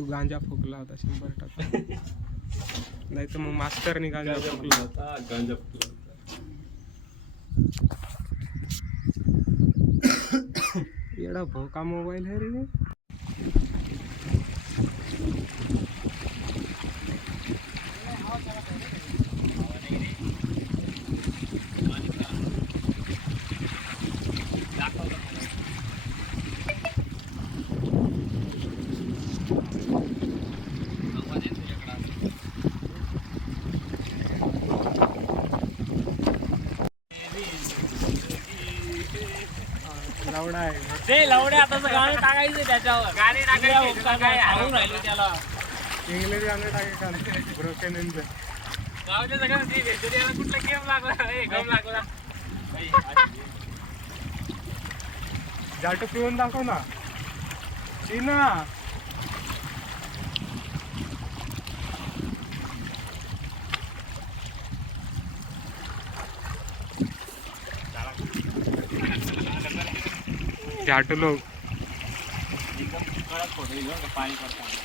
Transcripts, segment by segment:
तू गांजा फुकला होता 100%. नाही तर मग मास्तरनी गांजा फुकला होता. गांजा फुकला होता. येडा भोका मोबाईल है रे. लावडा आहे ते लवडे आता गाणं टाकायचं त्याच्यावर. गाणे टाकायचं काय आवून राहिलो त्याला. इंग्लिश गाणं टाकाय ब्रोकन इन गावच्या सगळ्या ती भेटून कुठला गेम लागला. गेम लागला. जाटू पिऊन दाखव ना. चीना जाटू लोग एकदम कडक फोटो येईल बरं का पाणी पडताना.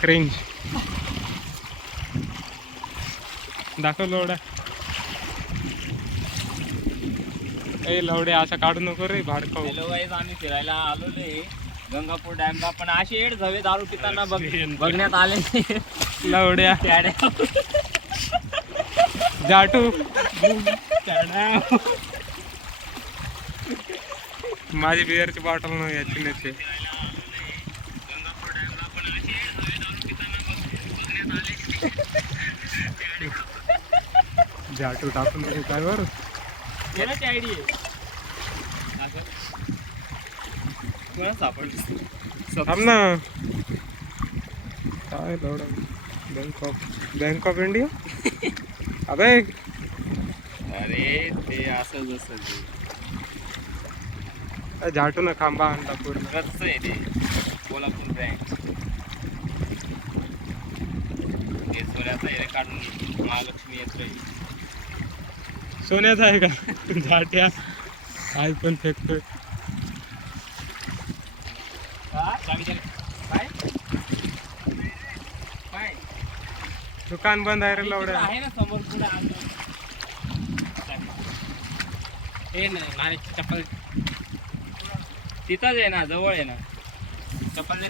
क्रिंज दाखव लवड्या. ए लवड्या असं काढू नको रे भाडकाऊ. हॅलो गाईज, आम्ही फिरायला आलोय गंगापूर डॅमला. पण अशी एड झवे दारू पिताना बघण्यात आले लवड्या त्याड्या. जाटू त्याड्या. माझी बिअरची बॉटल न याची नेते. जाटू टाकून नको काय बरं. कोणाची आयडी आहे? कोणा सापडली? थांब ना. काय लवडा. Bank of India. अबे अरे ते असंच असं ते जाटू ना खांबा आणला पूर्ण. कसं आहे ते कोल्हापूर बँक. ते सोन्याचा हे काढून महालक्ष्मी येतोय. सोन्याचा आहे का? जाट्या आई पण फेकतोय. काय काय दुकान बंद आहे रे लवड्या. आहे ना समोर पुढे आणलं. हे नाही चप्पल तिथंच आहे ना, जवळ आहे ना चप्पल.